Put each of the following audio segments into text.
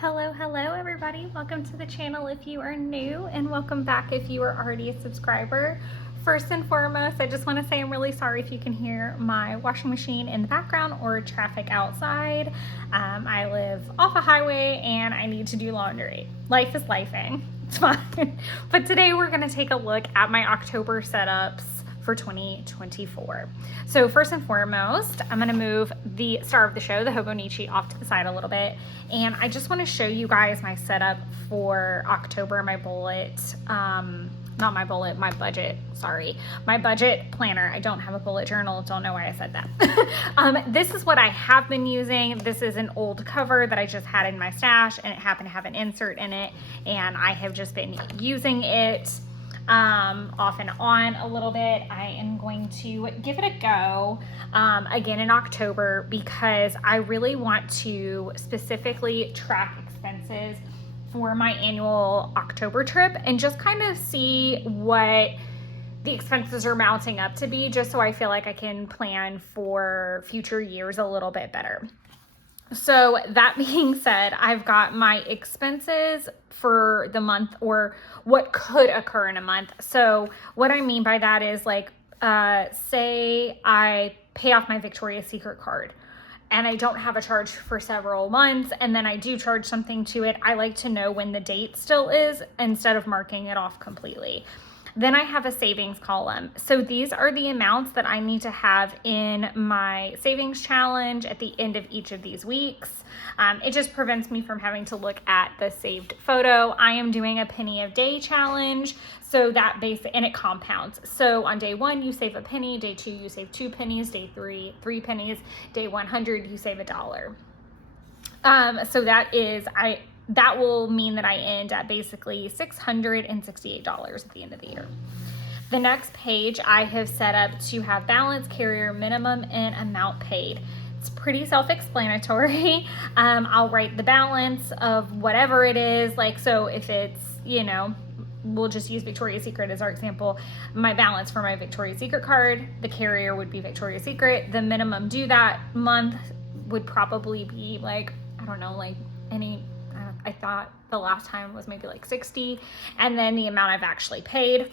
Hello everybody. Welcome to the channel if you are new, and welcome back if you are already a subscriber. First and foremost, I just want to say I'm really sorry if you can hear my washing machine in the background or traffic outside. I live off a highway and I need to do laundry. Life is lifing. It's fine. But today we're going to take a look at my October setups for 2024. So first and foremost, I'm going to move the star of the show, the Hobonichi, off to the side a little bit. And I just want to show you guys my setup for October, my bullet, not my bullet, my budget, sorry, my budget planner. I don't have a bullet journal. Don't know why I said that. This is what I have been using. This is an old cover that I just had in my stash, and it happened to have an insert in it. And I have just been using it off and on a little bit. I am going to give it a go again in October because I really want to specifically track expenses for my annual October trip and just kind of see what the expenses are mounting up to be, just so I feel like I can plan for future years a little bit better. So that being said, I've got my expenses for the month, or what could occur in a month. So what I mean by that is, like, say I pay off my Victoria's Secret card and I don't have a charge for several months, and then I do charge something to it. I like to know when the date still is instead of marking it off completely. Then I have a savings column. So these are the amounts that I need to have in my savings challenge at the end of each of these weeks. It just prevents me from having to look at the saved photo. I am doing a penny a day challenge, so that and it compounds. So on day 1, you save a penny, day 2, you save 2 pennies, day 3, 3 pennies, day 100, you save $1. So that will mean that I end at basically $668 at the end of the year. The next page I have set up to have balance, carrier, minimum, and amount paid. It's pretty self-explanatory. I'll write the balance of whatever it is. Like, so if it's, we'll just use Victoria's Secret as our example. My balance for my Victoria's Secret card, the carrier would be Victoria's Secret. The minimum due that month would probably be like, I don't know, like I thought the last time was maybe like 60, and then the amount I've actually paid.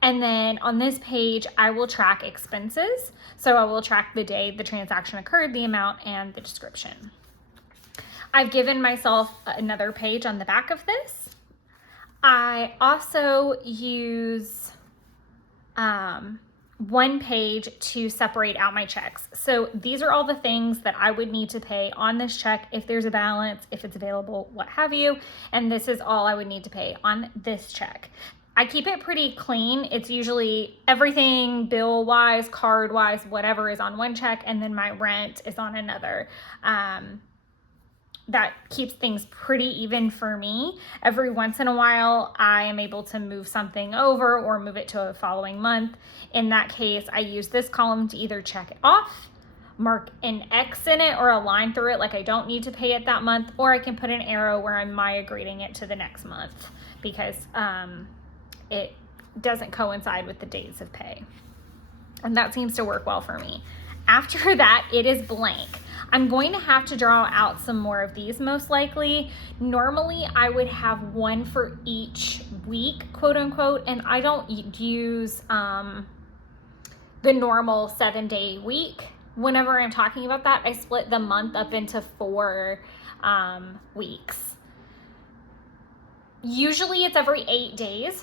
And then on this page, I will track expenses. So I will track the day the transaction occurred, the amount, and the description. I've given myself another page on the back of this. I also use one page to separate out my checks. So these are all the things that I would need to pay on this check if there's a balance, if it's available, what have you. And this is all I would need to pay on this check. I keep it pretty clean. It's usually everything bill-wise, card-wise, whatever is on one check, and then my rent is on another. That keeps things pretty even for me. Every once in a while, I am able to move something over or move it to a following month. In that case, I use this column to either check it off, mark an X in it or a line through it, like I don't need to pay it that month, or I can put an arrow where I'm migrating it to the next month because it doesn't coincide with the days of pay. And that seems to work well for me. After that, it is blank. I'm going to have to draw out some more of these most likely. Normally, I would have one for each week, quote unquote, and I don't use the normal 7-day week. Whenever I'm talking about that, I split the month up into 4 weeks. Usually it's every 8 days.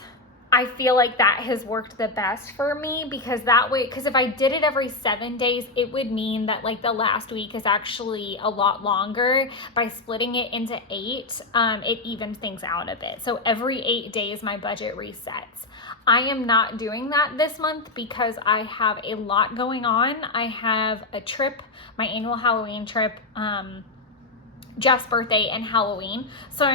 I feel like that has worked the best for me because if I did it every 7 days, it would mean that like the last week is actually a lot longer. By splitting it into 8, it evens things out a bit. So every 8 days, my budget resets. I am not doing that this month because I have a lot going on. I have a trip, my annual Halloween trip, Jeff's birthday and Halloween. So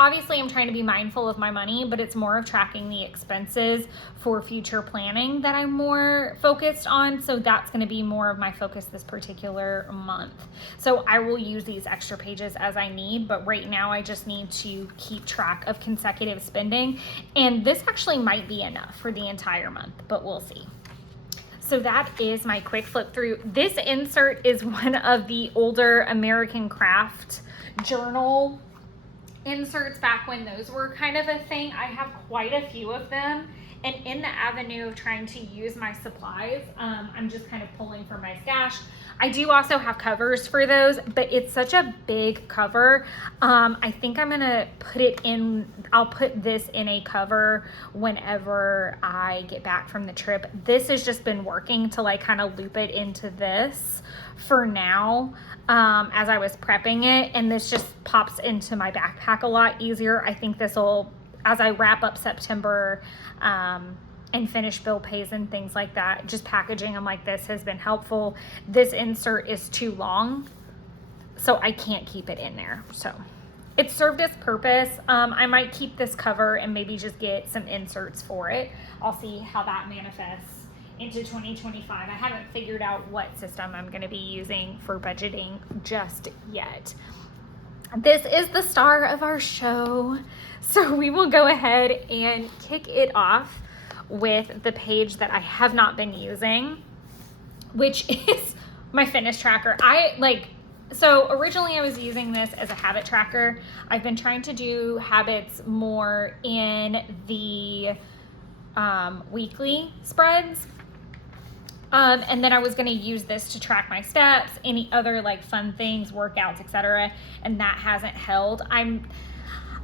obviously I'm trying to be mindful of my money, but it's more of tracking the expenses for future planning that I'm more focused on. So that's going to be more of my focus this particular month. So I will use these extra pages as I need, but right now I just need to keep track of consecutive spending. And this actually might be enough for the entire month, but we'll see. So that is my quick flip through. This insert is one of the older American Craft journal inserts back when those were kind of a thing. I have quite a few of them, and in the avenue of trying to use my supplies, I'm just kind of pulling from my stash. I do also have covers for those, but it's such a big cover. I think I'm gonna put it in, I'll put this in a cover whenever I get back from the trip. This has just been working to like kind of loop it into this for now, as I was prepping it, and this just pops into my backpack a lot easier. I think this will, as I wrap up September, and finish bill pays and things like that, just packaging them like this has been helpful. This insert is too long, so I can't keep it in there. So it served its purpose. I might keep this cover and maybe just get some inserts for it. I'll see how that manifests into 2025. I haven't figured out what system I'm gonna be using for budgeting just yet. This is the star of our show, so we will go ahead and kick it off with the page that I have not been using, which is my fitness tracker. So originally I was using this as a habit tracker. I've been trying to do habits more in the weekly spreads. And then I was gonna use this to track my steps, any other like fun things, workouts, etc. And that hasn't held. I'm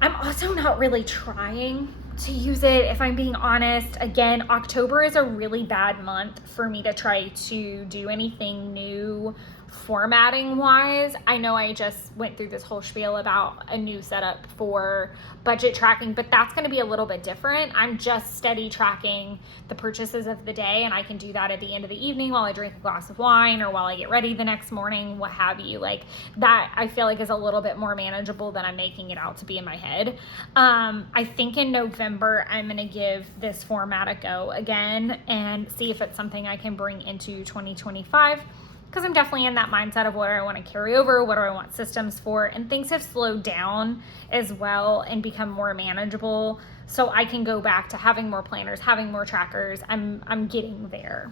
also not really trying to use it, if I'm being honest. Again, October is a really bad month for me to try to do anything new formatting wise. I know I just went through this whole spiel about a new setup for budget tracking, but that's going to be a little bit different. I'm just steady tracking the purchases of the day, and I can do that at the end of the evening while I drink a glass of wine or while I get ready the next morning, what have you. Like that, I feel like is a little bit more manageable than I'm making it out to be in my head. I think in November, I'm going to give this format a go again and see if it's something I can bring into 2025. Because I'm definitely in that mindset of what do I want to carry over, what do I want systems for, and things have slowed down as well and become more manageable, so I can go back to having more planners, having more trackers. I'm getting there.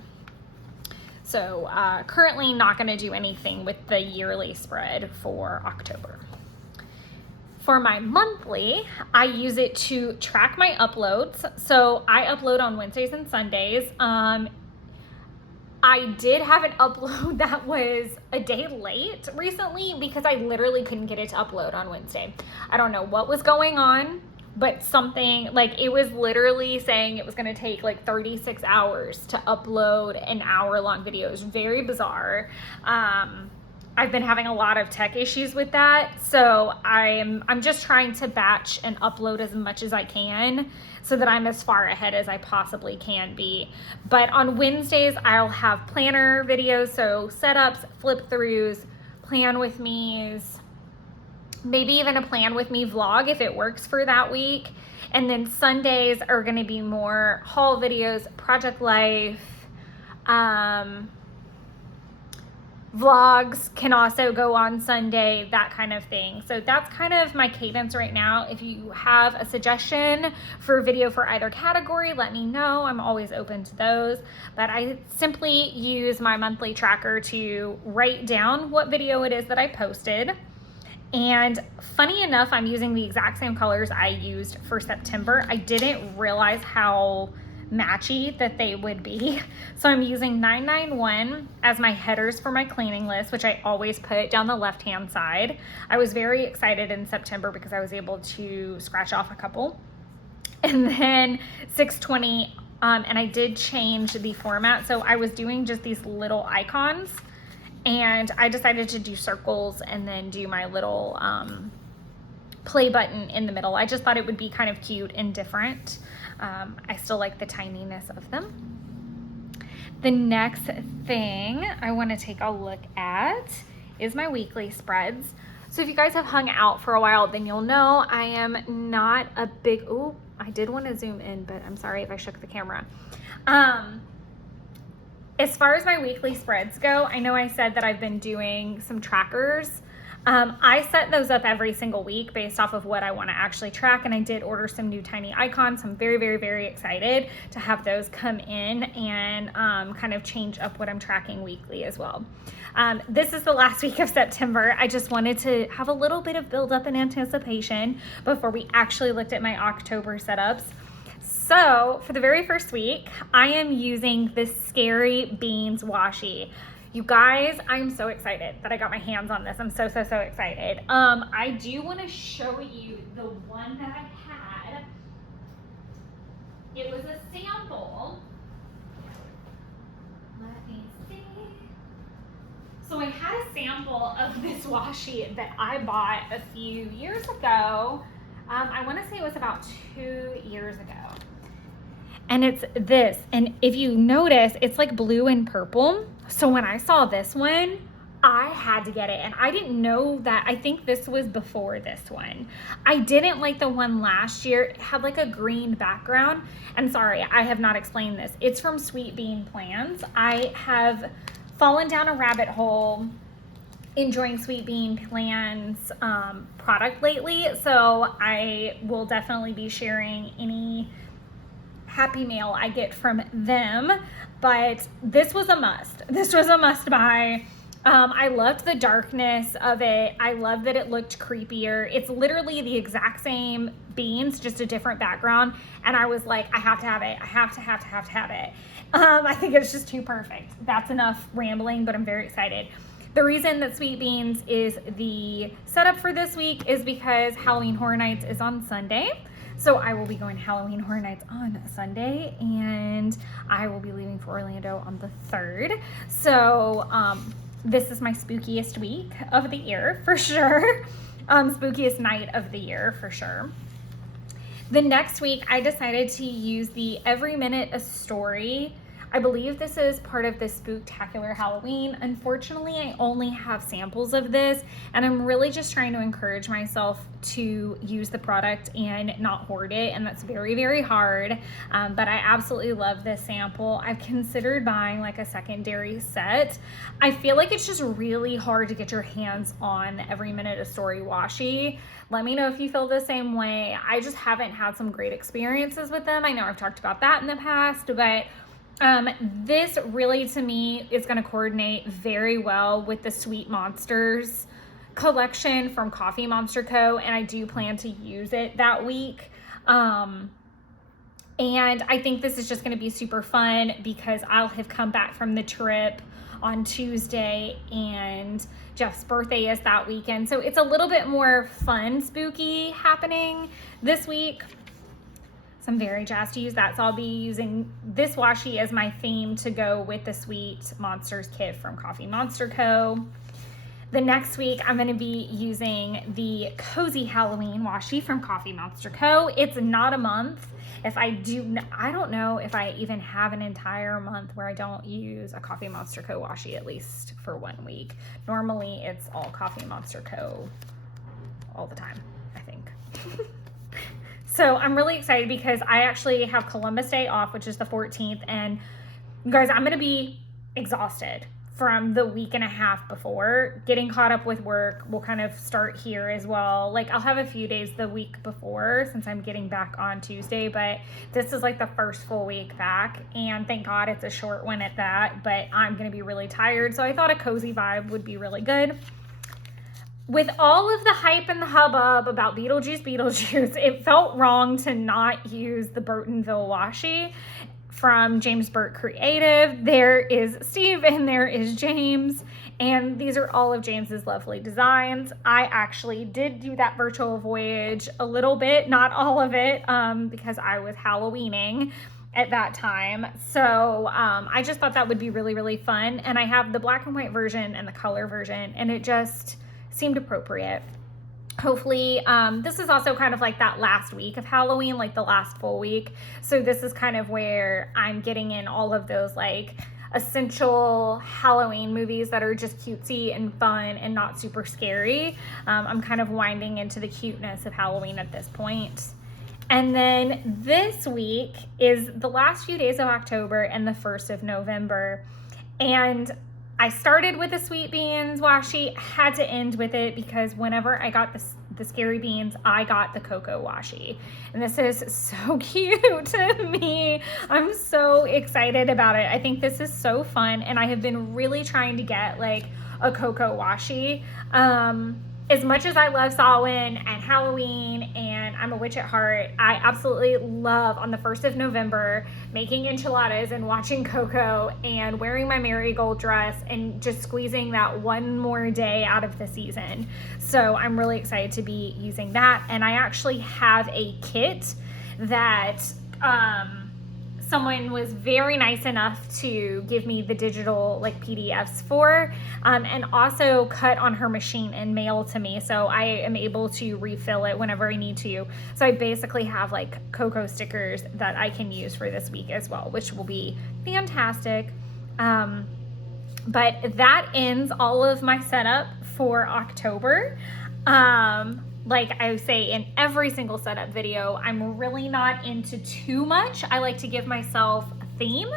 So currently not going to do anything with the yearly spread for October. For my monthly, I use it to track my uploads. So I upload on Wednesdays and Sundays. I did have an upload that was a day late recently because I literally couldn't get it to upload on Wednesday. I don't know what was going on, but something, like, it was literally saying it was going to take like 36 hours to upload an hour-long video. It was very bizarre. I've been having a lot of tech issues with that, so I'm just trying to batch and upload as much as I can so that I'm as far ahead as I possibly can be. But on Wednesdays, I'll have planner videos, so setups, flip-throughs, plan with me's, maybe even a plan with me vlog if it works for that week. And then Sundays are gonna be more haul videos, project life, vlogs can also go on Sunday, that kind of thing. So that's kind of my cadence right now. If you have a suggestion for a video for either category, let me know. I'm always open to those. But I simply use my monthly tracker to write down what video it is that I posted. And funny enough, I'm using the exact same colors I used for September. I didn't realize how matchy that they would be. So I'm using 991 as my headers for my cleaning list, which I always put down the left-hand side. I was very excited in September because I was able to scratch off a couple. And then 620, and I did change the format. So I was doing just these little icons, and I decided to do circles and then do my little play button in the middle. I just thought it would be kind of cute and different. I still like the tininess of them. The next thing I want to take a look at is my weekly spreads. So if you guys have hung out for a while, then you'll know I am not a big, oh, I did want to zoom in, but I'm sorry if I shook the camera. As far as my weekly spreads go, I know I said that I've been doing some trackers. I set those up every single week based off of what I want to actually track, and I did order some new tiny icons. I'm very, very, very excited to have those come in and kind of change up what I'm tracking weekly as well. This is the last week of September. I just wanted to have a little bit of build up and anticipation before we actually looked at my October setups. So for the very first week, I am using this Scary Beans washi. You guys, I'm so excited that I got my hands on this. I'm so excited. I do want to show you the one that I had. It was a sample. Let me see. So I had a sample of this washi that I bought a few years ago. I want to say it was about 2 years ago. And it's this, and if you notice, it's like blue and purple. So when I saw this one, I had to get it, and I didn't know that. I think this was before this one. I didn't like the one last year. It had like a green background, and sorry, I have not explained this. It's from Sweet Bean Plans. I have fallen down a rabbit hole enjoying Sweet Bean Plans product lately, so I will definitely be sharing any happy mail I get from them, but this was a must. This was a must buy. I loved the darkness of it. I love that it looked creepier. It's literally the exact same beans, just a different background. And I was like, I have to have it. I have to have it. I think it's just too perfect. That's enough rambling, but I'm very excited. The reason that Sweet Beans is the setup for this week is because Halloween Horror Nights is on Sunday. So I will be going to Halloween Horror Nights on Sunday, and I will be leaving for Orlando on the 3rd. So this is my spookiest week of the year for sure. Spookiest night of the year for sure. The next week I decided to use the Every Minute a Story. I believe this is part of the Spooktacular Halloween. Unfortunately, I only have samples of this, and I'm really just trying to encourage myself to use the product and not hoard it, and that's very, very hard, but I absolutely love this sample. I've considered buying like a secondary set. I feel like it's just really hard to get your hands on Every Minute a Story washi. Let me know if you feel the same way. I just haven't had some great experiences with them. I know I've talked about that in the past, but this really, to me, is going to coordinate very well with the Sweet Monsters collection from Coffee Monster Co. And I do plan to use it that week. And I think this is just going to be super fun because I'll have come back from the trip on Tuesday and Jeff's birthday is that weekend. So it's a little bit more fun, spooky happening this week. So I'm very jazzed to use that. So I'll be using this washi as my theme to go with the Sweet Monsters kit from Coffee Monster Co. The next week, I'm going to be using the Cozy Halloween washi from Coffee Monster Co. It's not a month. I don't know if I even have an entire month where I don't use a Coffee Monster Co. washi, at least for 1 week. Normally, it's all Coffee Monster Co. all the time, I think. So I'm really excited because I actually have Columbus Day off, which is the 14th. And you guys, I'm going to be exhausted from the week and a half before. Getting caught up with work will kind of start here as well. Like I'll have a few days the week before since I'm getting back on Tuesday, but this is like the first full week back. And thank God it's a short one at that, but I'm going to be really tired. So I thought a cozy vibe would be really good. With all of the hype and the hubbub about Beetlejuice, it felt wrong to not use the Burtonville washi from James Burt Creative. There is Steve and there is James, and these are all of James's lovely designs. I actually did do that virtual voyage a little bit, not all of it, because I was Halloweening at that time. So I just thought that would be really, really fun. And I have the black and white version and the color version, and it just seemed appropriate. Hopefully, this is also kind of like that last week of Halloween, like the last full week. So this is kind of where I'm getting in all of those like essential Halloween movies that are just cutesy and fun and not super scary. I'm kind of winding into the cuteness of Halloween at this point. And then this week is the last few days of October and the 1st of November. And I started with the sweet beans washi, had to end with it because whenever I got the scary beans, I got the cocoa washi. And this is so cute to me. I'm so excited about it. I think this is so fun, and I have been really trying to get like a cocoa washi. As much as I love Samhain and Halloween and I'm a witch at heart, I absolutely love on the 1st of November making enchiladas and watching Coco and wearing my marigold dress and just squeezing that one more day out of the season. So I'm really excited to be using that. And I actually have a kit that someone was very nice enough to give me the digital like PDFs for, and also cut on her machine and mail to me, so I am able to refill it whenever I need to. So I basically have like Coco stickers that I can use for this week as well, which will be fantastic. But that ends all of my setup for October. Like I say in every single setup video, I'm really not into too much. I like to give myself a theme.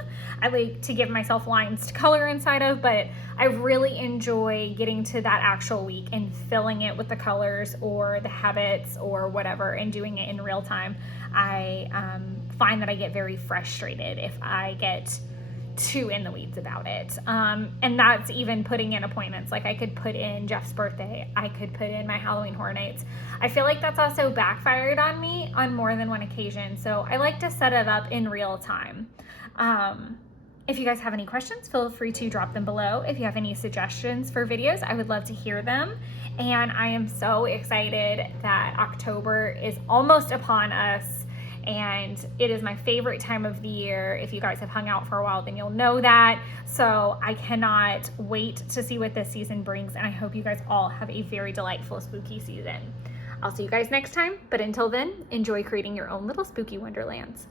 I like to give myself lines to color inside of, but I really enjoy getting to that actual week and filling it with the colors or the habits or whatever and doing it in real time. I find that I get very frustrated if I get too in the weeds about it. And that's even putting in appointments. Like I could put in Jeff's birthday. I could put in my Halloween Horror Nights. I feel like that's also backfired on me on more than one occasion. So I like to set it up in real time. If you guys have any questions, feel free to drop them below. If you have any suggestions for videos, I would love to hear them. And I am so excited that October is almost upon us. And it is my favorite time of the year. If you guys have hung out for a while, then you'll know that. So I cannot wait to see what this season brings. And I hope you guys all have a very delightful spooky season. I'll see you guys next time. But until then, enjoy creating your own little spooky wonderlands.